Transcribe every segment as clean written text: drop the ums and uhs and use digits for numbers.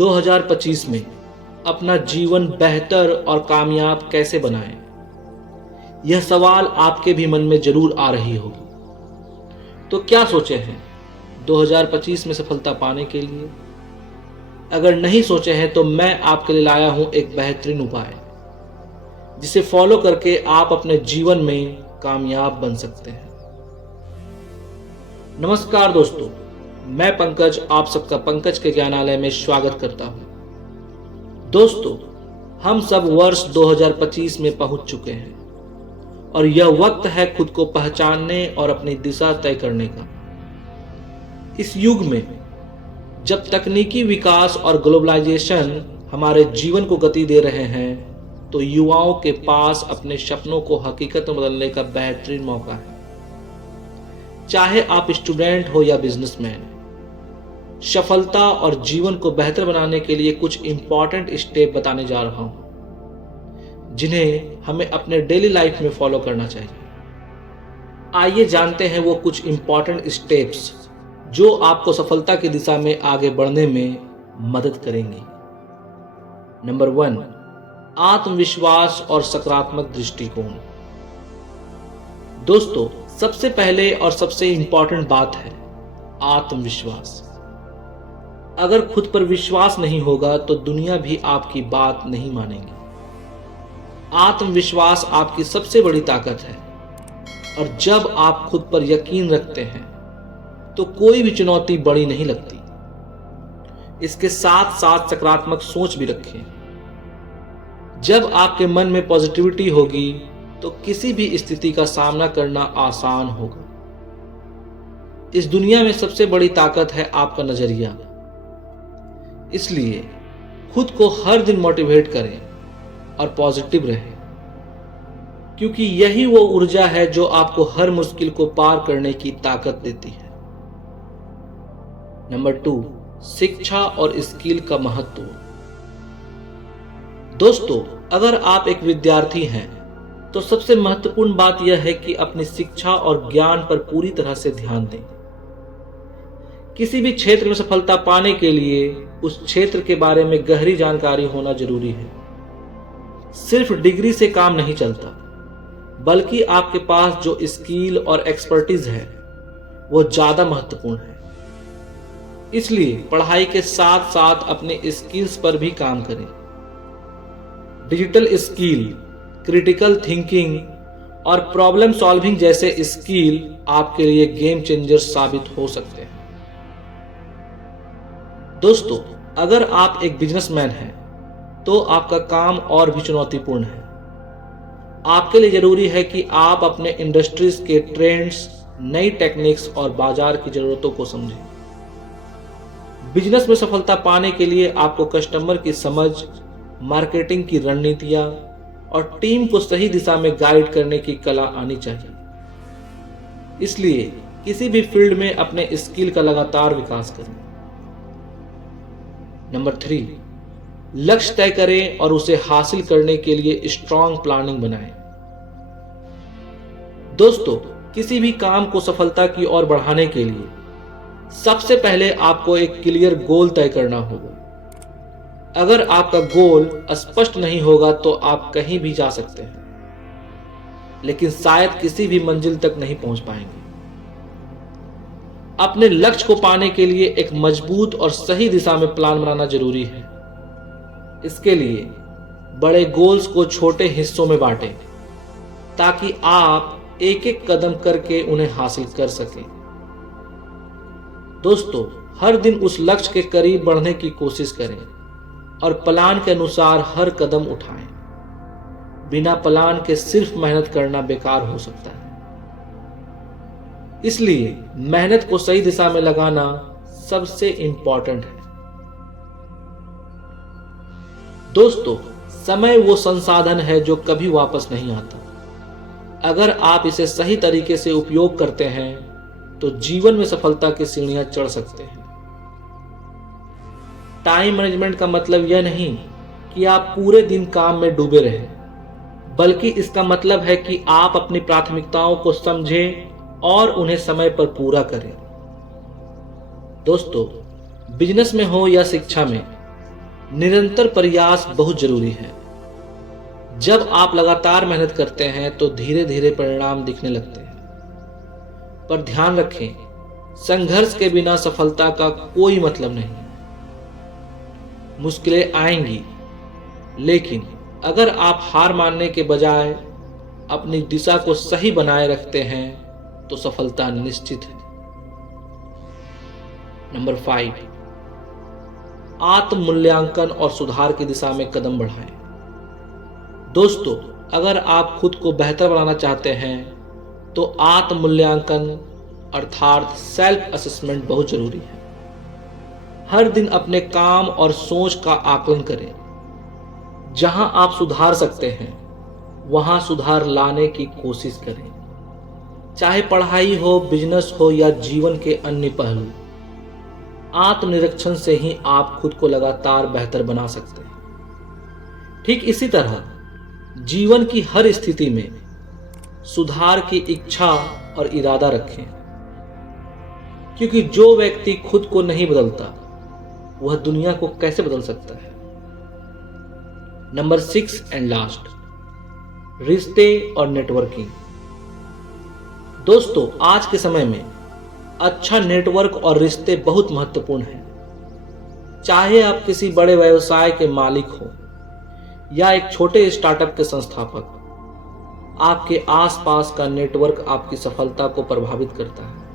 2025 में अपना जीवन बेहतर और कामयाब कैसे बनाएं? यह सवाल आपके भी मन में जरूर आ रही होगी। तो क्या सोचे हैं 2025 में सफलता पाने के लिए? अगर नहीं सोचे हैं तो मैं आपके लिए लाया हूं एक बेहतरीन उपाय, जिसे फॉलो करके आप अपने जीवन में कामयाब बन सकते हैं। नमस्कार दोस्तों, मैं पंकज आप सबका पंकज के ज्ञानालय में स्वागत करता हूं। दोस्तों, हम सब वर्ष 2025 में पहुंच चुके हैं और यह वक्त है खुद को पहचानने और अपनी दिशा तय करने का। इस युग में जब तकनीकी विकास और ग्लोबलाइजेशन हमारे जीवन को गति दे रहे हैं, तो युवाओं के पास अपने सपनों को हकीकत में बदलने का बेहतरीन मौका है। चाहे आप स्टूडेंट हो या बिजनेसमैन, सफलता और जीवन को बेहतर बनाने के लिए कुछ इंपॉर्टेंट स्टेप बताने जा रहा हूं, जिन्हें हमें अपने डेली लाइफ में फॉलो करना चाहिए। आइए जानते हैं वो कुछ इंपॉर्टेंट स्टेप्स जो आपको सफलता की दिशा में आगे बढ़ने में मदद करेंगी। नंबर 1, आत्मविश्वास और सकारात्मक दृष्टिकोण। दोस्तों, सबसे पहले और सबसे इंपॉर्टेंट बात है आत्मविश्वास। अगर खुद पर विश्वास नहीं होगा तो दुनिया भी आपकी बात नहीं मानेगी। आत्मविश्वास आपकी सबसे बड़ी ताकत है और जब आप खुद पर यकीन रखते हैं तो कोई भी चुनौती बड़ी नहीं लगती। इसके साथ साथ सकारात्मक सोच भी रखें। जब आपके मन में पॉजिटिविटी होगी तो किसी भी स्थिति का सामना करना आसान होगा। इस दुनिया में सबसे बड़ी ताकत है आपका नजरिया। इसलिए खुद को हर दिन मोटिवेट करें और पॉजिटिव रहें, क्योंकि यही वो ऊर्जा है जो आपको हर मुश्किल को पार करने की ताकत देती है। नंबर 2, शिक्षा और स्किल का महत्व। दोस्तों, अगर आप एक विद्यार्थी हैं तो सबसे महत्वपूर्ण बात यह है कि अपनी शिक्षा और ज्ञान पर पूरी तरह से ध्यान दें। किसी भी क्षेत्र में सफलता पाने के लिए उस क्षेत्र के बारे में गहरी जानकारी होना जरूरी है। सिर्फ डिग्री से काम नहीं चलता, बल्कि आपके पास जो स्किल और एक्सपर्टीज है वो ज्यादा महत्वपूर्ण है। इसलिए पढ़ाई के साथ साथ अपने स्किल्स पर भी काम करें। डिजिटल स्किल, क्रिटिकल थिंकिंग और प्रॉब्लम सॉल्विंग जैसे स्किल आपके लिए गेम चेंजर साबित हो सकते हैं। दोस्तों, अगर आप एक बिजनेसमैन हैं तो आपका काम और भी चुनौतीपूर्ण है। आपके लिए जरूरी है कि आप अपने इंडस्ट्रीज के ट्रेंड्स, नई टेक्निक्स और बाजार की जरूरतों को समझें। बिजनेस में सफलता पाने के लिए आपको कस्टमर की समझ, मार्केटिंग की रणनीतियां और टीम को सही दिशा में गाइड करने की कला आनी चाहिए। इसलिए किसी भी फील्ड में अपने स्किल का लगातार विकास करें। नंबर 3, लक्ष्य तय करें और उसे हासिल करने के लिए स्ट्रॉन्ग प्लानिंग बनाएं। दोस्तों, किसी भी काम को सफलता की ओर बढ़ाने के लिए सबसे पहले आपको एक क्लियर गोल तय करना होगा। अगर आपका गोल स्पष्ट नहीं होगा तो आप कहीं भी जा सकते हैं, लेकिन शायद किसी भी मंजिल तक नहीं पहुंच पाएंगे। अपने लक्ष्य को पाने के लिए एक मजबूत और सही दिशा में प्लान बनाना जरूरी है। इसके लिए बड़े गोल्स को छोटे हिस्सों में बांटें, ताकि आप एक एक कदम करके उन्हें हासिल कर सकें। दोस्तों, हर दिन उस लक्ष्य के करीब बढ़ने की कोशिश करें और प्लान के अनुसार हर कदम उठाएं। बिना प्लान के सिर्फ मेहनत करना बेकार हो सकता है। इसलिए मेहनत को सही दिशा में लगाना सबसे इंपॉर्टेंट है। दोस्तों, समय वो संसाधन है जो कभी वापस नहीं आता। अगर आप इसे सही तरीके से उपयोग करते हैं तो जीवन में सफलता की सीढ़ियां चढ़ सकते हैं। टाइम मैनेजमेंट का मतलब यह नहीं कि आप पूरे दिन काम में डूबे रहें, बल्कि इसका मतलब है कि आप अपनी प्राथमिकताओं को समझें और उन्हें समय पर पूरा करें। दोस्तों, बिजनेस में हो या शिक्षा में, निरंतर प्रयास बहुत जरूरी है। जब आप लगातार मेहनत करते हैं तो धीरे धीरे परिणाम दिखने लगते हैं। पर ध्यान रखें, संघर्ष के बिना सफलता का कोई मतलब नहीं। मुश्किलें आएंगी, लेकिन अगर आप हार मानने के बजाय अपनी दिशा को सही बनाए रखते हैं तो सफलता निश्चित है। नंबर 5, आत्म मूल्यांकन और सुधार की दिशा में कदम बढ़ाएं। दोस्तों, अगर आप खुद को बेहतर बनाना चाहते हैं तो आत्म मूल्यांकन अर्थात सेल्फ असेसमेंट बहुत जरूरी है। हर दिन अपने काम और सोच का आकलन करें। जहां आप सुधार सकते हैं वहां सुधार लाने की कोशिश करें, चाहे पढ़ाई हो, बिजनेस हो या जीवन के अन्य पहलू। आत्मनिरीक्षण से ही आप खुद को लगातार बेहतर बना सकते हैं। ठीक इसी तरह जीवन की हर स्थिति में सुधार की इच्छा और इरादा रखें, क्योंकि जो व्यक्ति खुद को नहीं बदलता वह दुनिया को कैसे बदल सकता है। नंबर 6 एंड लास्ट, रिश्ते और नेटवर्किंग। दोस्तों, आज के समय में अच्छा नेटवर्क और रिश्ते बहुत महत्वपूर्ण हैं। चाहे आप किसी बड़े व्यवसाय के मालिक हो या एक छोटे स्टार्टअप के संस्थापक, आपके आसपास का नेटवर्क आपकी सफलता को प्रभावित करता है।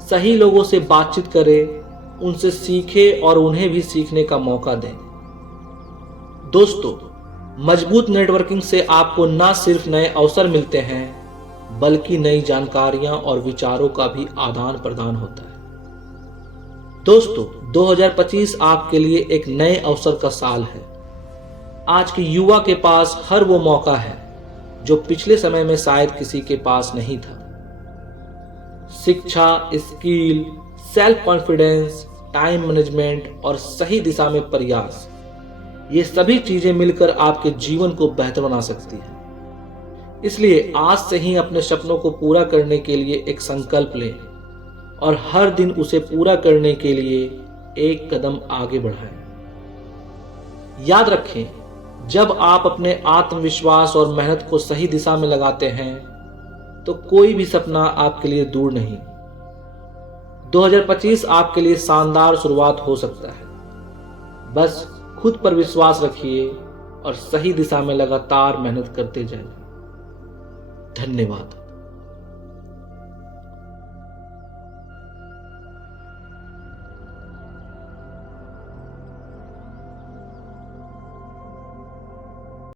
सही लोगों से बातचीत करें, उनसे सीखें और उन्हें भी सीखने का मौका दें। दोस्तों, मजबूत नेटवर्किंग से आपको न सिर्फ नए अवसर मिलते हैं बल्कि नई जानकारियां और विचारों का भी आदान प्रदान होता है। दोस्तों, 2025 आपके लिए एक नए अवसर का साल है। आज के युवा के पास हर वो मौका है जो पिछले समय में शायद किसी के पास नहीं था। शिक्षा, skill, self confidence, time management और सही दिशा में प्रयास, ये सभी चीजें मिलकर आपके जीवन को बेहतर बना सकती है। इसलिए आज से ही अपने सपनों को पूरा करने के लिए एक संकल्प लें और हर दिन उसे पूरा करने के लिए एक कदम आगे बढ़ाएं। याद रखें, जब आप अपने आत्मविश्वास और मेहनत को सही दिशा में लगाते हैं तो कोई भी सपना आपके लिए दूर नहीं। 2025 आपके लिए शानदार शुरुआत हो सकता है। बस खुद पर विश्वास रखिए और सही दिशा में लगातार मेहनत करते जाइए। धन्यवाद।